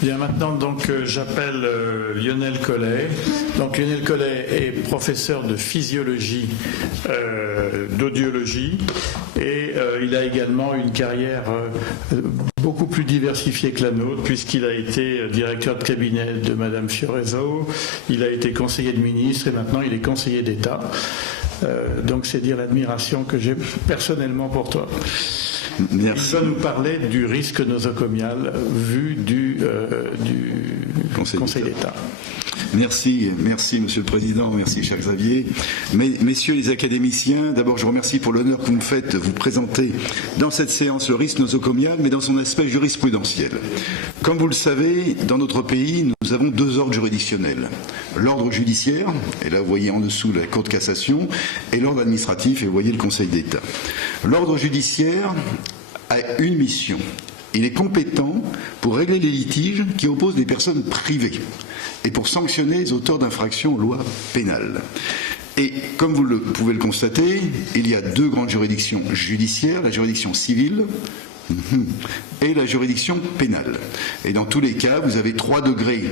Bien, maintenant, donc, j'appelle Lionel Collet. Donc, Lionel Collet est professeur de physiologie, d'audiologie, et il a également une carrière beaucoup plus diversifiée que la nôtre, puisqu'il a été directeur de cabinet de Madame Fioreso, il a été conseiller de ministre, et maintenant il est conseiller d'État. Donc, c'est dire l'admiration que j'ai personnellement pour toi. Merci. Il va nous parler du risque nosocomial vu du Conseil d'État. Merci, Monsieur le Président, merci cher Xavier. Messieurs les académiciens, d'abord je vous remercie pour l'honneur que vous me faites de vous présenter dans cette séance le risque nosocomial, mais dans son aspect jurisprudentiel. Comme vous le savez, dans notre pays, nous avons deux ordres juridictionnels. L'ordre judiciaire, et là vous voyez en dessous la Cour de cassation, et l'ordre administratif, et vous voyez le Conseil d'État. L'ordre judiciaire a une mission. Il est compétent pour régler les litiges qui opposent des personnes privées et pour sanctionner les auteurs d'infractions aux lois pénales. Et comme vous pouvez le constater, il y a deux grandes juridictions judiciaires, la juridiction civile et la juridiction pénale. Et dans tous les cas, vous avez 3 degrés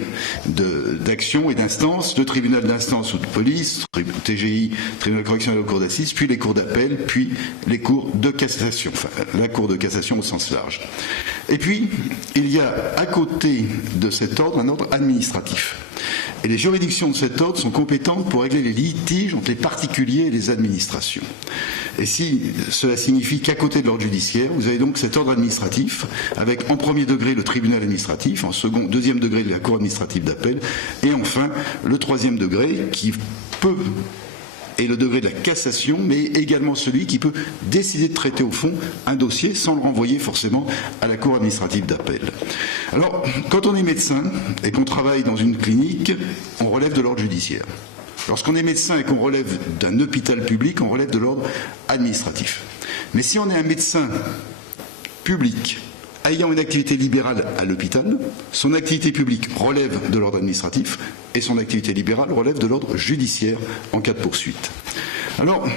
d'action et d'instance, le tribunal d'instance ou de police, TGI, tribunal correctionnel ou cour d'assises, puis les cours d'appel, puis les cours de cassation, enfin la cour de cassation au sens large. Et puis, il y a à côté de cet ordre un ordre administratif. Et les juridictions de cet ordre sont compétentes pour régler les litiges entre les particuliers et les administrations. Et si cela signifie qu'à côté de l'ordre judiciaire, vous avez donc cet ordre administratif, avec en premier degré le tribunal administratif, en deuxième degré la cour administrative d'appel, et enfin le troisième degré qui peut et le degré de la cassation, mais également celui qui peut décider de traiter au fond un dossier sans le renvoyer forcément à la cour administrative d'appel. Alors, quand on est médecin et qu'on travaille dans une clinique, on relève de l'ordre judiciaire. Lorsqu'on est médecin et qu'on relève d'un hôpital public, on relève de l'ordre administratif. Mais si on est un médecin public ayant une activité libérale à l'hôpital, son activité publique relève de l'ordre administratif et son activité libérale relève de l'ordre judiciaire en cas de poursuite. Alors,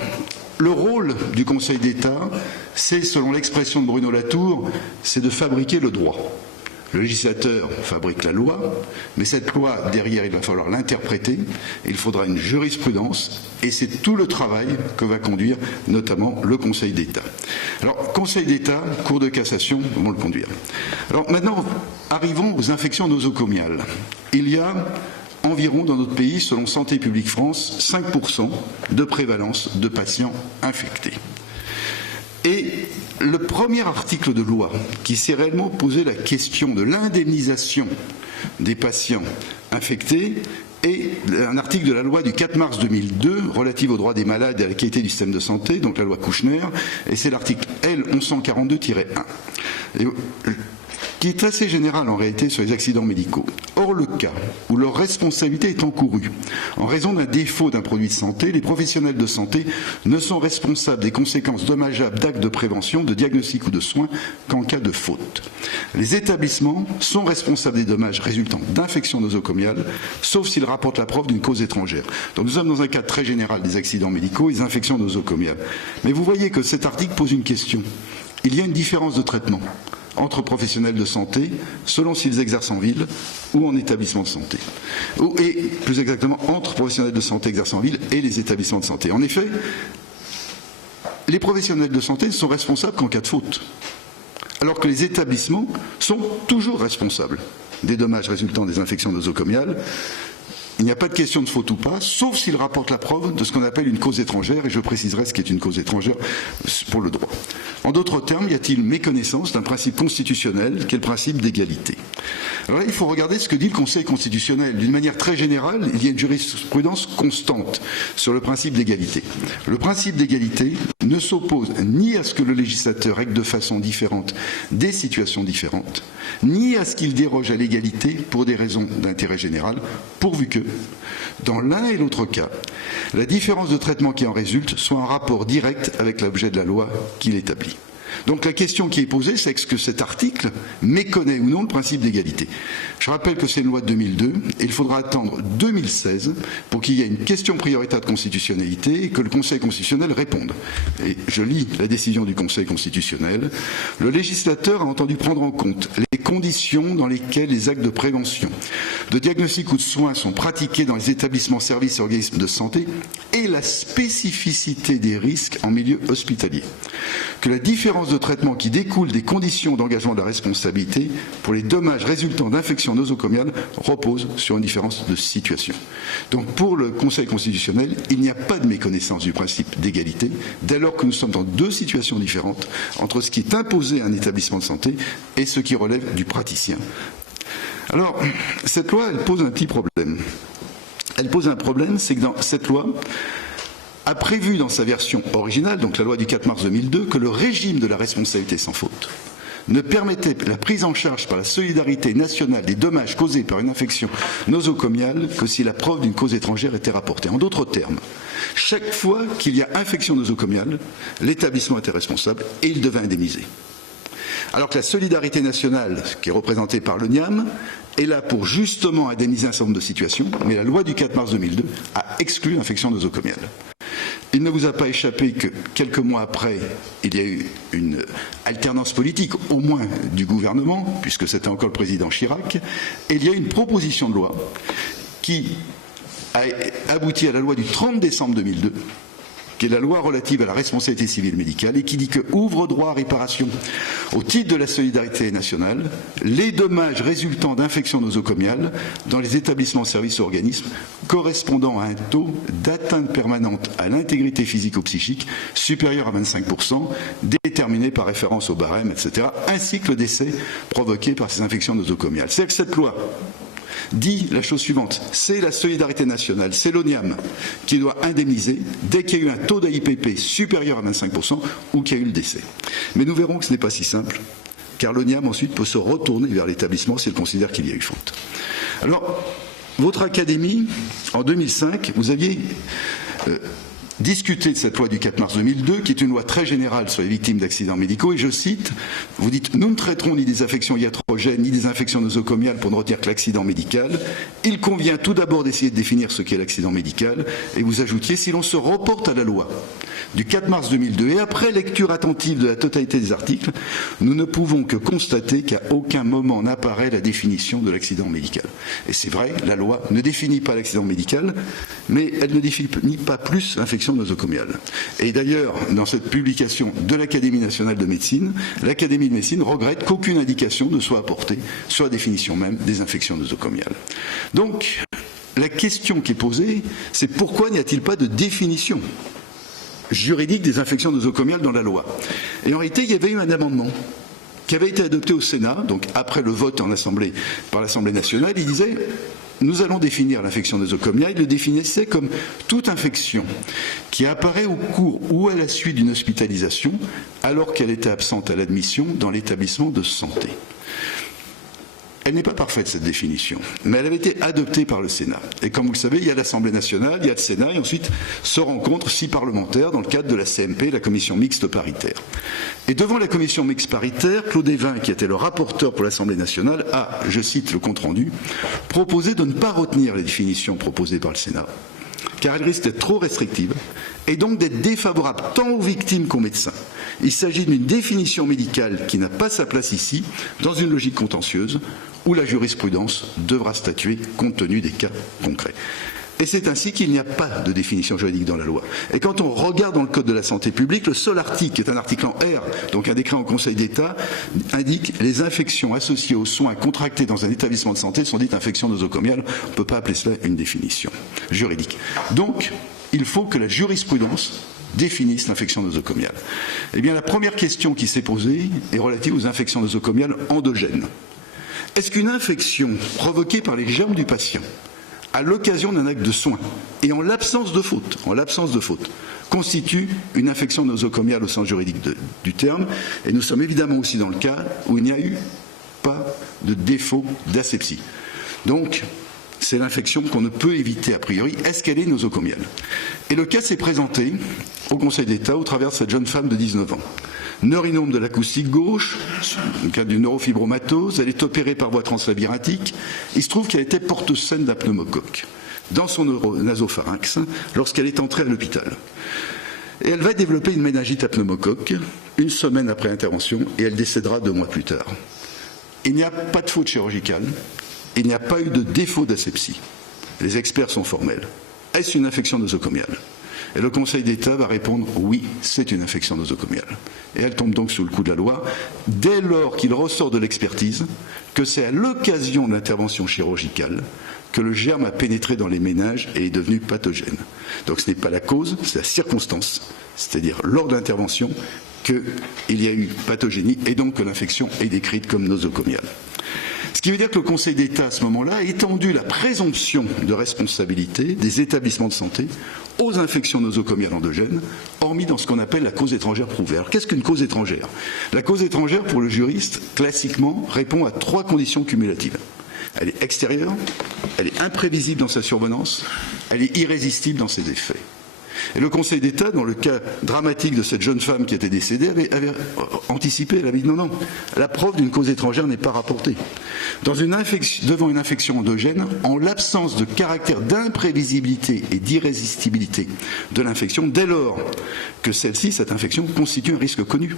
le rôle du Conseil d'État, c'est, selon l'expression de Bruno Latour, c'est de fabriquer le droit. Le législateur fabrique la loi, mais cette loi, derrière, il va falloir l'interpréter, il faudra une jurisprudence, et c'est tout le travail que va conduire notamment le Conseil d'État. Alors, Conseil d'État, Cour de cassation vont le conduire. Alors maintenant, arrivons aux infections nosocomiales. Il y a environ dans notre pays, selon Santé publique France, 5% de prévalence de patients infectés. Et le premier article de loi qui s'est réellement posé la question de l'indemnisation des patients infectés est un article de la loi du 4 mars 2002 relative aux droits des malades et à la qualité du système de santé, donc la loi Kouchner, et c'est l'article L 1142-1, qui est assez général en réalité sur les accidents médicaux. Or, le cas où leur responsabilité est encourue en raison d'un défaut d'un produit de santé, les professionnels de santé ne sont responsables des conséquences dommageables d'actes de prévention, de diagnostic ou de soins qu'en cas de faute. Les établissements sont responsables des dommages résultant d'infections nosocomiales, sauf s'ils rapportent la preuve d'une cause étrangère. Donc nous sommes dans un cas très général des accidents médicaux et des infections nosocomiales. Mais vous voyez que cet article pose une question. Il y a une différence de traitement entre professionnels de santé, selon s'ils exercent en ville ou en établissement de santé. Et plus exactement, entre professionnels de santé exerçant en ville et les établissements de santé. En effet, les professionnels de santé ne sont responsables qu'en cas de faute, alors que les établissements sont toujours responsables des dommages résultant des infections nosocomiales. Il n'y a pas de question de faute ou pas, sauf s'il rapporte la preuve de ce qu'on appelle une cause étrangère, et je préciserai ce qu'est une cause étrangère pour le droit. En d'autres termes, y a-t-il méconnaissance d'un principe constitutionnel qui est le principe d'égalité? Alors là, il faut regarder ce que dit le Conseil constitutionnel. D'une manière très générale, il y a une jurisprudence constante sur le principe d'égalité. Le principe d'égalité ne s'oppose ni à ce que le législateur règle de façon différente des situations différentes, ni à ce qu'il déroge à l'égalité pour des raisons d'intérêt général, pourvu que, dans l'un et l'autre cas, la différence de traitement qui en résulte soit en rapport direct avec l'objet de la loi qu'il établit. Donc la question qui est posée, c'est est-ce que cet article méconnaît ou non le principe d'égalité? Je rappelle que c'est une loi de 2002 et il faudra attendre 2016 pour qu'il y ait une question prioritaire de constitutionnalité et que le Conseil constitutionnel réponde. Et je lis la décision du Conseil constitutionnel. Le législateur a entendu prendre en compte les conditions dans lesquelles les actes de prévention, de diagnostic ou de soins sont pratiqués dans les établissements, services et organismes de santé et la spécificité des risques en milieu hospitalier. Que la différence de traitement qui découle des conditions d'engagement de la responsabilité pour les dommages résultant d'infections nosocomiales repose sur une différence de situation. Donc pour le Conseil constitutionnel, il n'y a pas de méconnaissance du principe d'égalité dès lors que nous sommes dans deux situations différentes entre ce qui est imposé à un établissement de santé et ce qui relève du praticien. Alors, cette loi, elle pose un petit problème. Elle pose un problème, c'est que dans cette loi a prévu dans sa version originale, donc la loi du 4 mars 2002, que le régime de la responsabilité sans faute ne permettait la prise en charge par la solidarité nationale des dommages causés par une infection nosocomiale que si la preuve d'une cause étrangère était rapportée. En d'autres termes, chaque fois qu'il y a infection nosocomiale, l'établissement était responsable et il devait indemniser. Alors que la solidarité nationale, qui est représentée par l'ONIAM, est là pour justement indemniser un certain nombre de situations, mais la loi du 4 mars 2002 a exclu l'infection nosocomiale. Il ne vous a pas échappé que quelques mois après, il y a eu une alternance politique, au moins du gouvernement, puisque c'était encore le président Chirac, et il y a eu une proposition de loi qui a abouti à la loi du 30 décembre 2002, qui est la loi relative à la responsabilité civile médicale et qui dit que ouvre droit à réparation au titre de la solidarité nationale les dommages résultant d'infections nosocomiales dans les établissements, services ou organismes correspondant à un taux d'atteinte permanente à l'intégrité physique ou psychique supérieur à 25%, déterminé par référence au barème, etc., ainsi que le décès provoqué par ces infections nosocomiales. C'est que cette loi dit la chose suivante, c'est la solidarité nationale, c'est l'ONIAM qui doit indemniser dès qu'il y a eu un taux d'AIPP supérieur à 25% ou qu'il y a eu le décès. Mais nous verrons que ce n'est pas si simple, car l'ONIAM ensuite peut se retourner vers l'établissement s'il considère qu'il y a eu faute. Alors, votre académie, en 2005, vous aviez discuter de cette loi du 4 mars 2002, qui est une loi très générale sur les victimes d'accidents médicaux, et je cite, vous dites « Nous ne traiterons ni des infections iatrogènes, ni des infections nosocomiales pour ne retenir que l'accident médical. Il convient tout d'abord d'essayer de définir ce qu'est l'accident médical. » Et vous ajoutiez « Si l'on se reporte à la loi du 4 mars 2002, et après lecture attentive de la totalité des articles, nous ne pouvons que constater qu'à aucun moment n'apparaît la définition de l'accident médical. » Et c'est vrai, la loi ne définit pas l'accident médical, mais elle ne définit pas plus l'infection nosocomiale. Et d'ailleurs, dans cette publication de l'Académie nationale de médecine, l'Académie de médecine regrette qu'aucune indication ne soit apportée sur la définition même des infections nosocomiales. Donc, la question qui est posée, c'est pourquoi n'y a-t-il pas de définition juridique des infections nosocomiales dans la loi? Et en réalité, il y avait eu un amendement qui avait été adopté au Sénat, donc après le vote en Assemblée, par l'Assemblée nationale, il disait « Nous allons définir l'infection nosocomiale », il le définissait comme toute infection qui apparaît au cours ou à la suite d'une hospitalisation alors qu'elle était absente à l'admission dans l'établissement de santé. Elle n'est pas parfaite, cette définition, mais elle avait été adoptée par le Sénat. Et comme vous le savez, il y a l'Assemblée nationale, il y a le Sénat, et ensuite se rencontrent 6 parlementaires dans le cadre de la CMP, la commission mixte paritaire. Et devant la commission mixte paritaire, Claude Évin, qui était le rapporteur pour l'Assemblée nationale, a, je cite le compte-rendu, proposé de ne pas retenir les définitions proposées par le Sénat, car elles risquent d'être trop restrictives, et donc d'être défavorables tant aux victimes qu'aux médecins. Il s'agit d'une définition médicale qui n'a pas sa place ici, dans une logique contentieuse, où la jurisprudence devra statuer compte tenu des cas concrets. Et c'est ainsi qu'il n'y a pas de définition juridique dans la loi. Et quand on regarde dans le Code de la santé publique, le seul article, qui est un article en R, donc un décret en Conseil d'État, indique « Les infections associées aux soins contractés dans un établissement de santé sont dites infections nosocomiales ». On ne peut pas appeler cela une définition juridique. Donc, il faut que la jurisprudence définisse l'infection nosocomiale. Eh bien, la première question qui s'est posée est relative aux infections nosocomiales endogènes. Est-ce qu'une infection provoquée par les germes du patient à l'occasion d'un acte de soin et en l'absence de faute, constitue une infection nosocomiale au sens juridique du terme? Et nous sommes évidemment aussi dans le cas où il n'y a eu pas de défaut d'asepsie. Donc, c'est l'infection qu'on ne peut éviter a priori. Est-ce qu'elle est nosocomiale? Et le cas s'est présenté au Conseil d'État au travers de cette jeune femme de 19 ans. Neurinome de l'acoustique gauche, dans le cadre d'une neurofibromatose, elle est opérée par voie translabyrinthique. Il se trouve qu'elle était porteuse saine d'un pneumocoque dans son nasopharynx lorsqu'elle est entrée à l'hôpital. Et elle va développer une méningite à pneumocoque une semaine après intervention et elle décédera 2 mois plus tard. Il n'y a pas de faute chirurgicale, il n'y a pas eu de défaut d'asepsie. Les experts sont formels. Est-ce une infection nosocomiale? Et le Conseil d'État va répondre oui, c'est une infection nosocomiale. Et elle tombe donc sous le coup de la loi dès lors qu'il ressort de l'expertise que c'est à l'occasion de l'intervention chirurgicale que le germe a pénétré dans les méninges et est devenu pathogène. Donc ce n'est pas la cause, c'est la circonstance, c'est-à-dire lors de l'intervention qu'il y a eu pathogénie et donc que l'infection est décrite comme nosocomiale. Ce qui veut dire que le Conseil d'État, à ce moment-là, a étendu la présomption de responsabilité des établissements de santé aux infections nosocomiales endogènes, hormis dans ce qu'on appelle la cause étrangère prouvée. Alors, qu'est-ce qu'une cause étrangère? La cause étrangère, pour le juriste, classiquement, répond à 3 conditions cumulatives. Elle est extérieure, elle est imprévisible dans sa survenance, elle est irrésistible dans ses effets. Et le Conseil d'État, dans le cas dramatique de cette jeune femme qui était décédée, avait anticipé, elle avait dit non, la preuve d'une cause étrangère n'est pas rapportée. Devant une infection endogène, en l'absence de caractère d'imprévisibilité et d'irrésistibilité de l'infection, dès lors que celle-ci, cette infection, constitue un risque connu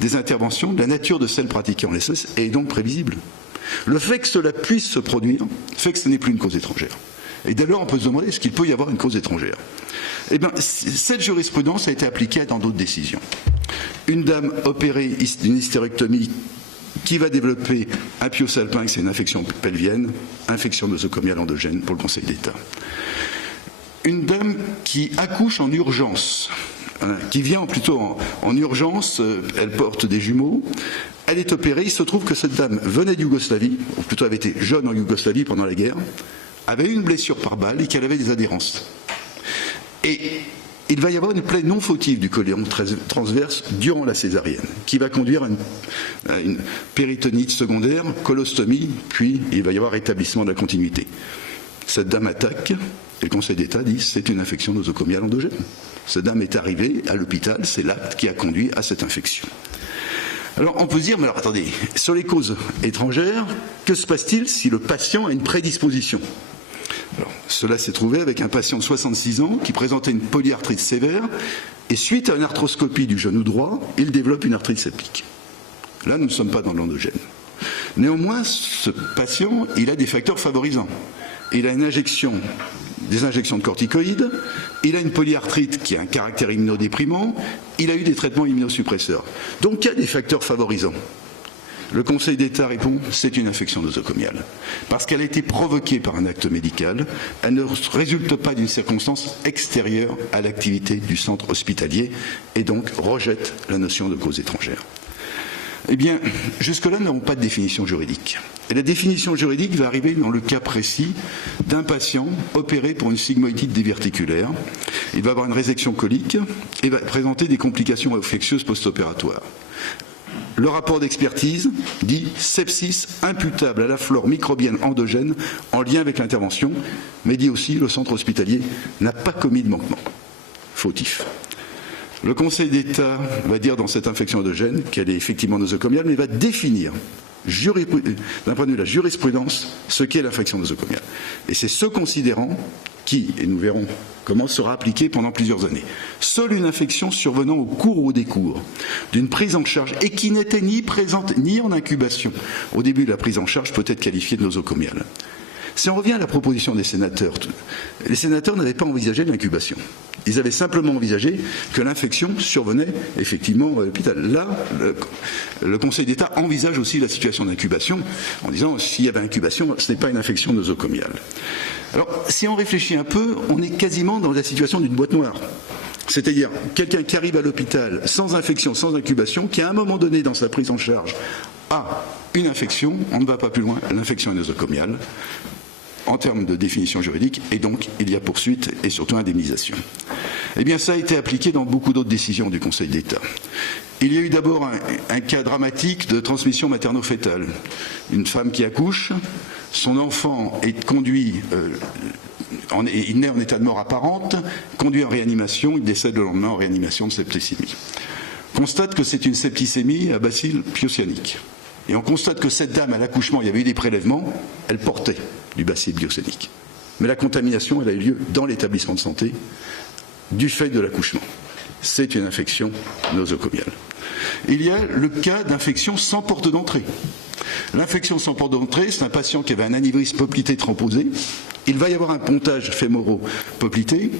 des interventions, de la nature de celles pratiquées en l'espèce, est donc prévisible. Le fait que cela puisse se produire fait que ce n'est plus une cause étrangère. Et dès lors, on peut se demander est-ce qu'il peut y avoir une cause étrangère? Eh bien, cette jurisprudence a été appliquée dans d'autres décisions. Une dame opérée d'une hystérectomie qui va développer un pyosalpinx, c'est une infection pelvienne, infection nosocomiale endogène pour le Conseil d'État. Une dame qui accouche en urgence, qui vient plutôt en urgence, elle porte des jumeaux, elle est opérée, il se trouve que cette dame venait de Yougoslavie, ou plutôt avait été jeune en Yougoslavie pendant la guerre, avait eu une blessure par balle et qu'elle avait des adhérences. Et il va y avoir une plaie non fautive du côlon transverse durant la césarienne, qui va conduire à une péritonite secondaire, colostomie, puis il va y avoir rétablissement de la continuité. Cette dame attaque, et le Conseil d'État dit c'est une infection nosocomiale endogène. Cette dame est arrivée à l'hôpital, c'est l'acte qui a conduit à cette infection. Alors on peut se dire, mais alors attendez, sur les causes étrangères, que se passe-t-il si le patient a une prédisposition? Alors, cela s'est trouvé avec un patient de 66 ans qui présentait une polyarthrite sévère et suite à une arthroscopie du genou droit, il développe une arthrite septique. Là, nous ne sommes pas dans l'endogène. Néanmoins, ce patient, il a des facteurs favorisants. Il a des injections de corticoïdes, il a une polyarthrite qui a un caractère immunodéprimant, il a eu des traitements immunosuppresseurs. Donc il y a des facteurs favorisants. Le Conseil d'État répond, c'est une infection nosocomiale. Parce qu'elle a été provoquée par un acte médical, elle ne résulte pas d'une circonstance extérieure à l'activité du centre hospitalier et donc rejette la notion de cause étrangère. Eh bien, jusque-là, nous n'avons pas de définition juridique. Et la définition juridique va arriver dans le cas précis d'un patient opéré pour une sigmoïdite diverticulaire. Il va avoir une résection colique et va présenter des complications infectieuses post-opératoires. Le rapport d'expertise dit sepsis imputable à la flore microbienne endogène en lien avec l'intervention, mais dit aussi le centre hospitalier n'a pas commis de manquement. Fautif. Le Conseil d'État va dire dans cette infection endogène qu'elle est effectivement nosocomiale, mais va définir, d'un point de vue de la jurisprudence, ce qu'est l'infection nosocomiale. Et c'est ce considérant qui, et nous verrons comment, sera appliqué pendant plusieurs années. Seule une infection survenant au cours ou au décours d'une prise en charge et qui n'était ni présente ni en incubation au début de la prise en charge peut être qualifiée de nosocomiale. Si on revient à la proposition des sénateurs, les sénateurs n'avaient pas envisagé l'incubation. Ils avaient simplement envisagé que l'infection survenait effectivement à l'hôpital. Là, le Conseil d'État envisage aussi la situation d'incubation en disant s'il y avait incubation, ce n'est pas une infection nosocomiale. Alors, si on réfléchit un peu, on est quasiment dans la situation d'une boîte noire. C'est-à-dire quelqu'un qui arrive à l'hôpital sans infection, sans incubation, qui à un moment donné dans sa prise en charge a une infection, on ne va pas plus loin, l'infection est nosocomiale en termes de définition juridique, et donc il y a poursuite et surtout indemnisation. Eh bien, ça a été appliqué dans beaucoup d'autres décisions du Conseil d'État. Il y a eu d'abord un cas dramatique de transmission materno-fétale. Une femme qui accouche, son enfant est conduit, il naît en état de mort apparente, conduit en réanimation, il décède le lendemain en réanimation de septicémie. Constate que c'est une septicémie à bacille biocyanique. Et on constate que cette dame, à l'accouchement, il y avait eu des prélèvements, elle portait du bacille biocyanique. Mais la contamination, elle a eu lieu dans l'établissement de santé du fait de l'accouchement. C'est une infection nosocomiale. Il y a le cas d'infection sans porte d'entrée. L'infection sans porte d'entrée, c'est un patient qui avait un anévrisme poplité tromposé. Il va y avoir un pontage fémoro-poplité.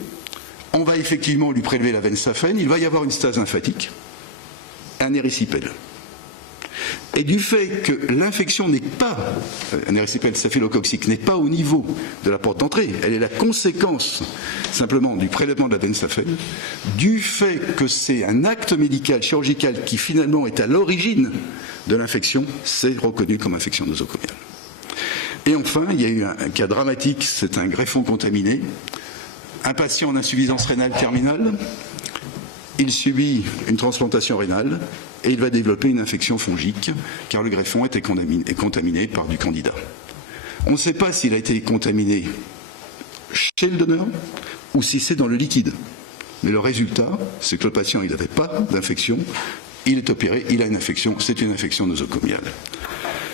On va effectivement lui prélever la veine saphène. Il va y avoir une stase lymphatique, un érysipèle. Et du fait que l'infection n'est pas, un érysipèle staphylococcique n'est pas au niveau de la porte d'entrée, elle est la conséquence simplement du prélèvement de la veine saphène, du fait que c'est un acte médical, chirurgical qui finalement est à l'origine de l'infection, c'est reconnu comme infection nosocomiale. Et enfin, il y a eu un cas dramatique, c'est un greffon contaminé, un patient en insuffisance rénale terminale, il subit une transplantation rénale et il va développer une infection fongique car le greffon est contaminé par du candida. On ne sait pas s'il a été contaminé chez le donneur ou si c'est dans le liquide. Mais le résultat, c'est que le patient il n'avait pas d'infection, il est opéré, il a une infection, c'est une infection nosocomiale.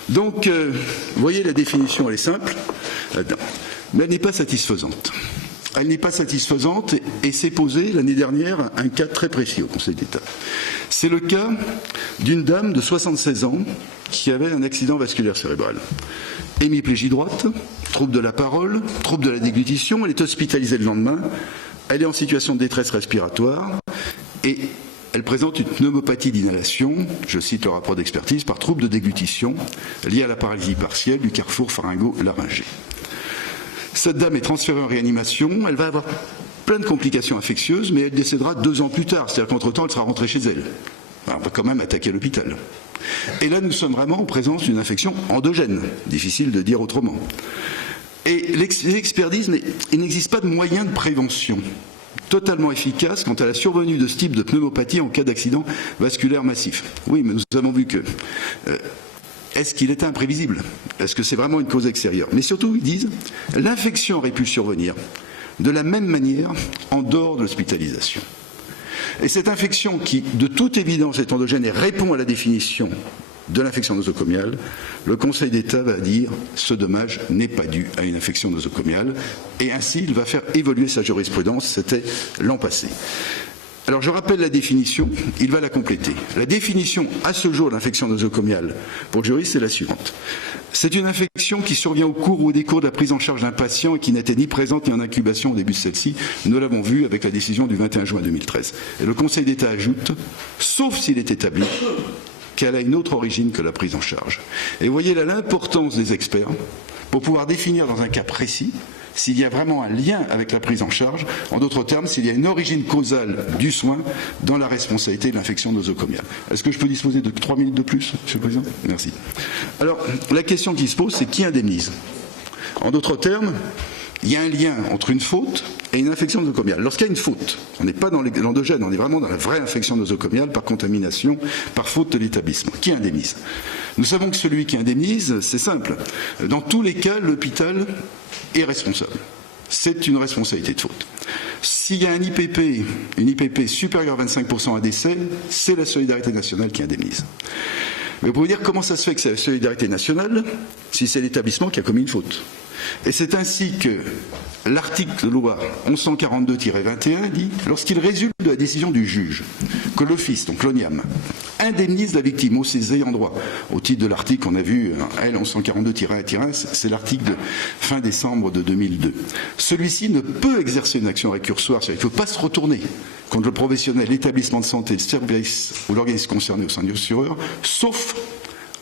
Donc, vous voyez, la définition elle est simple, mais elle n'est pas satisfaisante. Elle n'est pas satisfaisante et s'est posé l'année dernière un cas très précis au Conseil d'État. C'est le cas d'une dame de 76 ans qui avait un accident vasculaire cérébral. Hémiplégie droite, trouble de la parole, trouble de la déglutition, elle est hospitalisée le lendemain, elle est en situation de détresse respiratoire et elle présente une pneumopathie d'inhalation, je cite le rapport d'expertise, par trouble de déglutition lié à la paralysie partielle du carrefour pharyngo-laryngé. Cette dame est transférée en réanimation, elle va avoir plein de complications infectieuses, mais elle décédera 2 ans plus tard, c'est-à-dire qu'entre-temps, elle sera rentrée chez elle. Alors, on va quand même attaquer l'hôpital. Et là, nous sommes vraiment en présence d'une infection endogène, difficile de dire autrement. Et les experts disent, mais il n'existe pas de moyen de prévention totalement efficace quant à la survenue de ce type de pneumopathie en cas d'accident vasculaire massif. Oui, mais nous avons vu que... est-ce qu'il est imprévisible? Est-ce que c'est vraiment une cause extérieure? Mais surtout, ils disent, l'infection aurait pu survenir de la même manière en dehors de l'hospitalisation. Et cette infection qui, de toute évidence, est endogène et répond à la définition de l'infection nosocomiale, le Conseil d'État va dire ce dommage n'est pas dû à une infection nosocomiale et ainsi il va faire évoluer sa jurisprudence, c'était l'an passé. Alors je rappelle la définition, il va la compléter. La définition à ce jour de l'infection nosocomiale pour le juriste c'est la suivante. C'est une infection qui survient au cours ou au décours de la prise en charge d'un patient et qui n'était ni présente ni en incubation au début de celle-ci. Nous l'avons vu avec la décision du 21 juin 2013. Et le Conseil d'État ajoute, sauf s'il est établi qu'elle a une autre origine que la prise en charge. Et vous voyez là l'importance des experts pour pouvoir définir dans un cas précis s'il y a vraiment un lien avec la prise en charge, en d'autres termes, s'il y a une origine causale du soin dans la responsabilité de l'infection nosocomiale. Est-ce que je peux disposer de 3 minutes de plus, Monsieur le Président? Merci. Alors, la question qui se pose, c'est qui indemnise? En d'autres termes, il y a un lien entre une faute et une infection nosocomiale. Lorsqu'il y a une faute, on n'est pas dans l'endogène, on est vraiment dans la vraie infection nosocomiale par contamination, par faute de l'établissement. Qui indemnise? Nous savons que celui qui indemnise, c'est simple. Dans tous les cas, l'hôpital est responsable. C'est une responsabilité de faute. S'il y a une IPP supérieure à 25% à décès, c'est la solidarité nationale qui indemnise. Mais vous pouvez dire comment ça se fait que c'est la solidarité nationale si c'est l'établissement qui a commis une faute. Et c'est ainsi que l'article de loi 1142-21 dit lorsqu'il résulte de la décision du juge que l'office, donc l'ONIAM, indemnise la victime ou ses ayants droit, au titre de l'article qu'on a vu, L 1142-1-1, c'est l'article de fin décembre de 2002. Celui-ci ne peut exercer une action récursoire, c'est-à-dire qu'il ne faut pas se retourner contre le professionnel, l'établissement de santé, le service ou l'organisme concerné au sein du assureur, sauf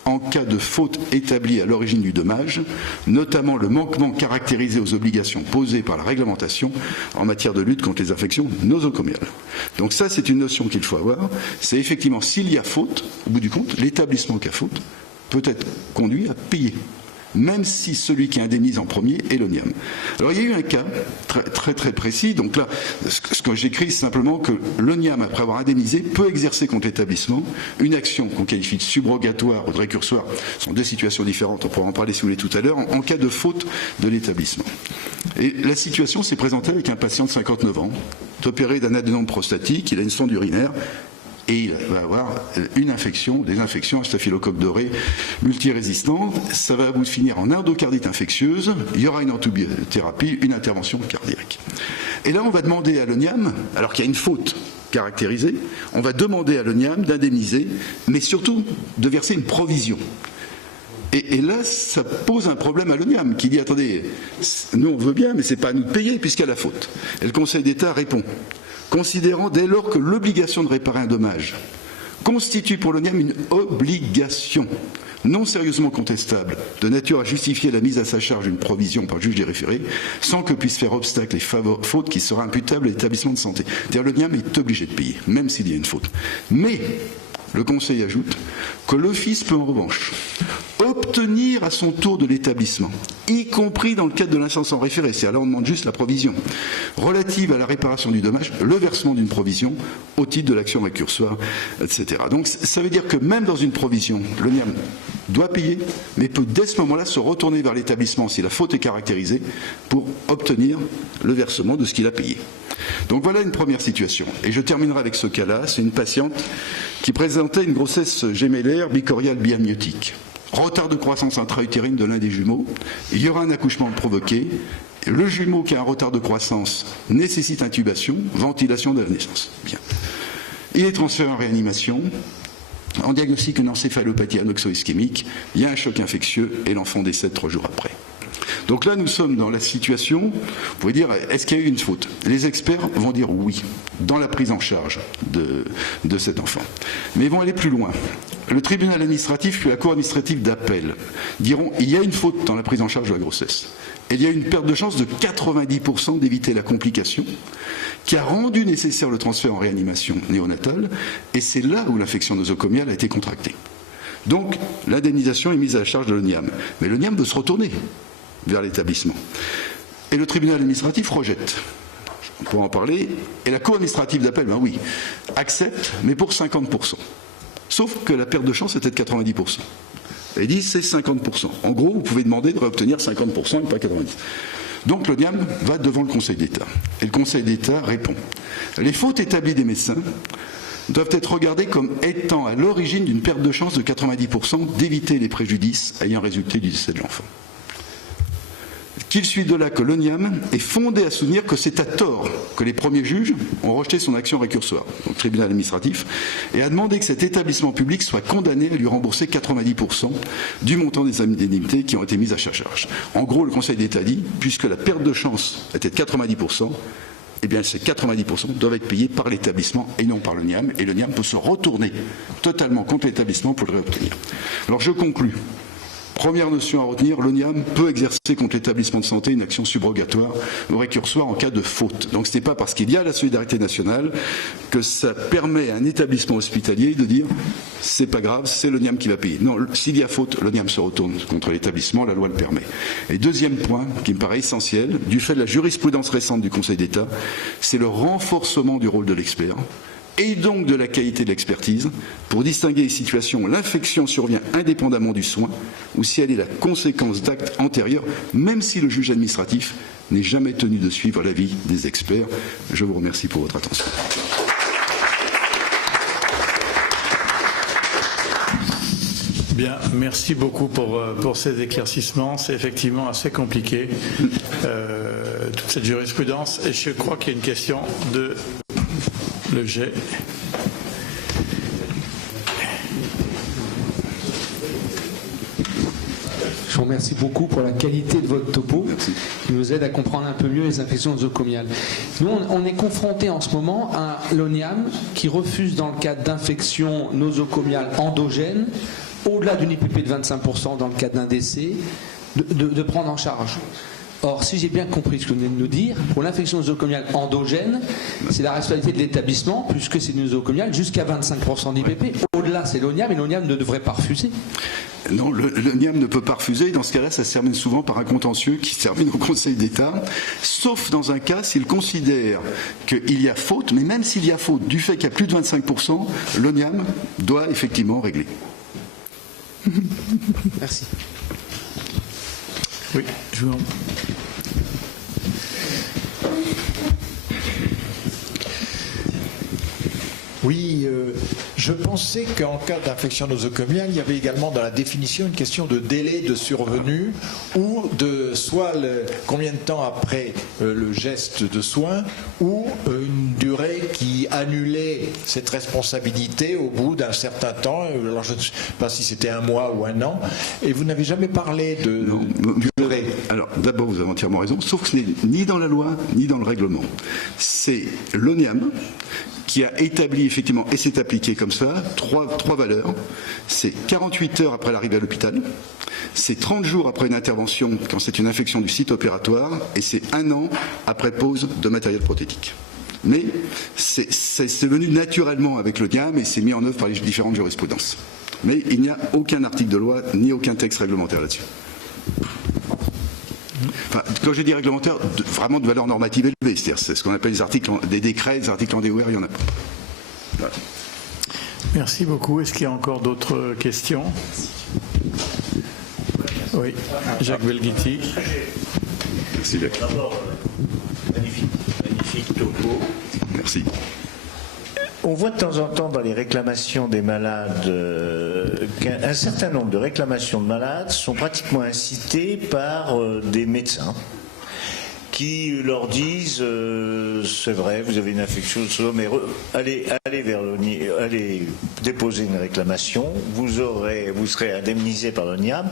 en cas de faute établie à l'origine du dommage, notamment le manquement caractérisé aux obligations posées par la réglementation en matière de lutte contre les infections nosocomiales. Donc ça, c'est une notion qu'il faut avoir. C'est effectivement, s'il y a faute, au bout du compte, l'établissement qui a faute peut être conduit à payer. même si celui qui indemnise en premier est l'ONIAM. Alors il y a eu un cas très précis, donc là, ce que j'écris, c'est simplement que l'ONIAM, après avoir indemnisé, peut exercer contre l'établissement une action qu'on qualifie de subrogatoire ou de récursoire. Ce sont deux situations différentes, on pourra en parler si vous voulez tout à l'heure, en cas de faute de l'établissement. Et la situation s'est présentée avec un patient de 59 ans, opéré d'un adénome prostatique, il a une sonde urinaire, et il va avoir des infections à staphylocoque doré multirésistante. Ça va vous finir en endocardite infectieuse. Il y aura une antibiothérapie, une intervention cardiaque. Et là, on va demander à l'ONIAM, alors qu'il y a une faute caractérisée, on va demander à l'ONIAM d'indemniser, mais surtout de verser une provision. Et là, ça pose un problème à l'ONIAM qui dit, attendez, nous on veut bien, mais c'est pas à nous de payer puisqu'il y a la faute. Et le Conseil d'État répond, considérant dès lors que l'obligation de réparer un dommage constitue pour l'ONIAM une obligation non sérieusement contestable, de nature à justifier la mise à sa charge d'une provision par le juge des référés, sans que puisse faire obstacle les fautes qui sera imputable à l'établissement de santé. C'est-à-dire l'ONIAM est obligé de payer, même s'il y a une faute. Mais le Conseil ajoute que l'Office peut en revanche obtenir à son tour de l'établissement, y compris dans le cadre de l'instance en référé, c'est-à-dire là on demande juste la provision, relative à la réparation du dommage, le versement d'une provision au titre de l'action récursoire, etc. Donc ça veut dire que même dans une provision, l'ONIAM doit payer, mais peut dès ce moment-là se retourner vers l'établissement si la faute est caractérisée pour obtenir le versement de ce qu'il a payé. Donc voilà une première situation. Et je terminerai avec ce cas-là. C'est une patiente qui présentait une grossesse gémellaire bicoriale biamniotique. Retard de croissance intra-utérine de l'un des jumeaux. Il y aura un accouchement provoqué. Le jumeau qui a un retard de croissance nécessite intubation, ventilation de la naissance. Bien. Il est transféré en réanimation. On diagnostique une encéphalopathie anoxo-ischémique. Il y a un choc infectieux et l'enfant décède 3 jours après. Donc là, nous sommes dans la situation, vous pouvez dire, est-ce qu'il y a eu une faute? Les experts vont dire oui, dans la prise en charge de cet enfant. Mais ils vont aller plus loin. Le tribunal administratif puis la cour administrative d'appel diront, il y a une faute dans la prise en charge de la grossesse. Et il y a une perte de chance de 90% d'éviter la complication qui a rendu nécessaire le transfert en réanimation néonatale, et c'est là où l'infection nosocomiale a été contractée. Donc, l'indemnisation est mise à la charge de l'ONIAM. Mais l'ONIAM veut se retourner vers l'établissement. Et le tribunal administratif rejette. On pourra en parler. Et la cour administrative d'appel, ben oui, accepte, mais pour 50%. Sauf que la perte de chance était de 90%. Elle dit c'est 50%. En gros, vous pouvez demander de réobtenir 50% et pas 90%. Donc l'ONIAM va devant le Conseil d'État. Et le Conseil d'État répond. Les fautes établies des médecins doivent être regardées comme étant à l'origine d'une perte de chance de 90% d'éviter les préjudices ayant résulté du décès de l'enfant. Qu'il suit de là que l'ONIAM est fondé à soutenir que c'est à tort que les premiers juges ont rejeté son action récursoire, donc le tribunal administratif, et a demandé que cet établissement public soit condamné à lui rembourser 90% du montant des indemnités qui ont été mises à sa charge. En gros, le Conseil d'État dit, puisque la perte de chance était de 90%, eh bien ces 90% doivent être payés par l'établissement et non par l'ONIAM, et l'ONIAM peut se retourner totalement contre l'établissement pour le réobtenir. Alors je conclus. Première notion à retenir, l'ONIAM peut exercer contre l'établissement de santé une action subrogatoire ou récursoire en cas de faute. Donc ce n'est pas parce qu'il y a la solidarité nationale que ça permet à un établissement hospitalier de dire c'est pas grave, c'est l'ONIAM qui va payer. Non, s'il y a faute, l'ONIAM se retourne contre l'établissement, la loi le permet. Et deuxième point qui me paraît essentiel, du fait de la jurisprudence récente du Conseil d'État, c'est le renforcement du rôle de l'expert et donc de la qualité de l'expertise, pour distinguer les situations où l'infection survient indépendamment du soin, ou si elle est la conséquence d'actes antérieurs, même si le juge administratif n'est jamais tenu de suivre l'avis des experts. Je vous remercie pour votre attention. Bien, merci beaucoup pour ces éclaircissements. C'est effectivement assez compliqué, toute cette jurisprudence. Et je crois qu'il y a une question de le jet. Je vous remercie beaucoup pour la qualité de votre topo. Merci. Qui nous aide à comprendre un peu mieux les infections nosocomiales. Nous, on est confronté en ce moment à l'ONIAM qui refuse, dans le cadre d'infections nosocomiales endogènes, au-delà d'une IPP de 25% dans le cas d'un décès, de prendre en charge. Or, si j'ai bien compris ce que vous venez de nous dire, pour l'infection nosocomiale endogène, c'est la responsabilité de l'établissement, puisque c'est nosocomiale, jusqu'à 25% d'IPP. Au-delà, c'est l'ONIAM, et l'ONIAM ne devrait pas refuser. Non, l'ONIAM ne peut pas refuser. Dans ce cas-là, ça se termine souvent par un contentieux qui se termine au Conseil d'État, sauf dans un cas s'il considère qu'il y a faute, mais même s'il y a faute du fait qu'il y a plus de 25%, l'ONIAM doit effectivement régler. Merci. Oui, je vous en... Oui, je pensais qu'en cas d'infection nosocomiale, il y avait également dans la définition une question de délai de survenue ou de soit combien de temps après le geste de soin ou une durée qui annulait cette responsabilité au bout d'un certain temps. Alors je ne sais pas si c'était 1 mois ou 1 an. Et vous n'avez jamais parlé de durée. Alors d'abord, vous avez entièrement raison, sauf que ce n'est ni dans la loi ni dans le règlement. C'est l'ONIAM qui a établi effectivement, et c'est appliqué comme ça, trois valeurs. C'est 48 heures après l'arrivée à l'hôpital, c'est 30 jours après une intervention quand c'est une infection du site opératoire, et c'est 1 an après pose de matériel prothétique. Mais c'est venu naturellement avec l'ONIAM et c'est mis en œuvre par les différentes jurisprudences. Mais il n'y a aucun article de loi ni aucun texte réglementaire là-dessus. Enfin, quand je dis réglementaire, vraiment de valeur normative élevée, c'est-à-dire c'est ce qu'on appelle des décrets, des articles en DOR, il y en a pas. Voilà. Merci beaucoup. Est-ce qu'il y a encore d'autres questions? Oui, Jacques Belghitti. Merci Jacques. D'abord, magnifique topo. Merci. On voit de temps en temps dans les réclamations des malades qu'un certain nombre de réclamations de malades sont pratiquement incitées par des médecins qui leur disent c'est vrai, vous avez une infection, mais allez déposer une réclamation, vous serez indemnisé par l'ONIAM.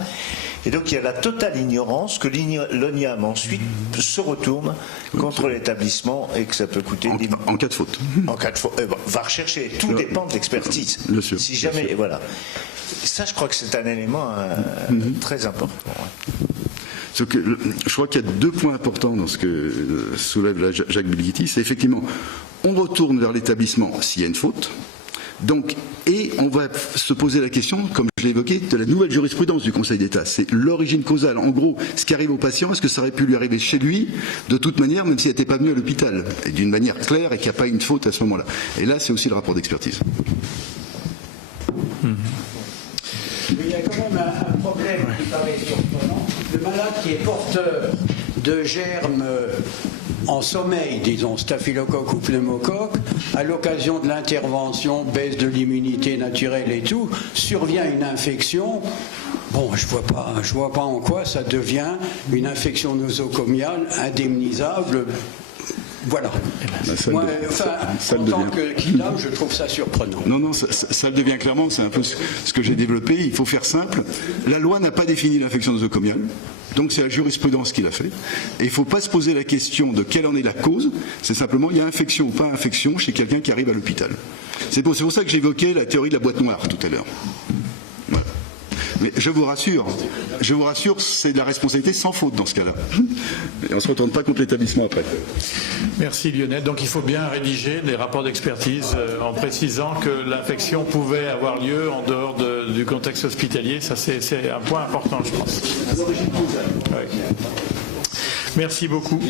Et donc il y a la totale ignorance que l'ONIAM ensuite se retourne contre l'établissement et que ça peut coûter en cas de faute. En cas de faute, va rechercher. Tout dépend de l'expertise. Si jamais, voilà. Ça, je crois que c'est un élément très important. Je crois qu'il y a 2 points importants dans ce que soulève Jacques Belghitti. C'est effectivement, on retourne vers l'établissement s'il y a une faute. Donc, et on va se poser la question, comme je l'ai évoqué, de la nouvelle jurisprudence du Conseil d'État. C'est l'origine causale. En gros, ce qui arrive au patient, est-ce que ça aurait pu lui arriver chez lui, de toute manière, même s'il n'était pas venu à l'hôpital, et d'une manière claire et qu'il n'y a pas une faute à ce moment-là. Et là, c'est aussi le rapport d'expertise. Il y a quand même un problème qui paraît surprenant. Le malade qui est porteur de germes en sommeil, disons, staphylocoque ou pneumocoque, à l'occasion de l'intervention, baisse de l'immunité naturelle et tout, survient une infection. Bon, je vois pas en quoi ça devient une infection nosocomiale indemnisable. Voilà. Moi, en tant que kidam, je trouve ça surprenant. Non, ça le devient clairement, c'est un peu ce que j'ai développé. Il faut faire simple. La loi n'a pas défini l'infection nosocomiale, donc c'est la jurisprudence qui l'a fait. Et il ne faut pas se poser la question de quelle en est la cause, c'est simplement il y a infection ou pas infection chez quelqu'un qui arrive à l'hôpital. C'est pour ça que j'évoquais la théorie de la boîte noire tout à l'heure. Voilà. Mais je vous rassure, c'est de la responsabilité sans faute dans ce cas-là. Et on ne se retourne pas contre l'établissement après. Merci Lionel. Donc il faut bien rédiger des rapports d'expertise en précisant que l'infection pouvait avoir lieu en dehors du contexte hospitalier. Ça c'est un point important, je pense. Oui. Merci beaucoup.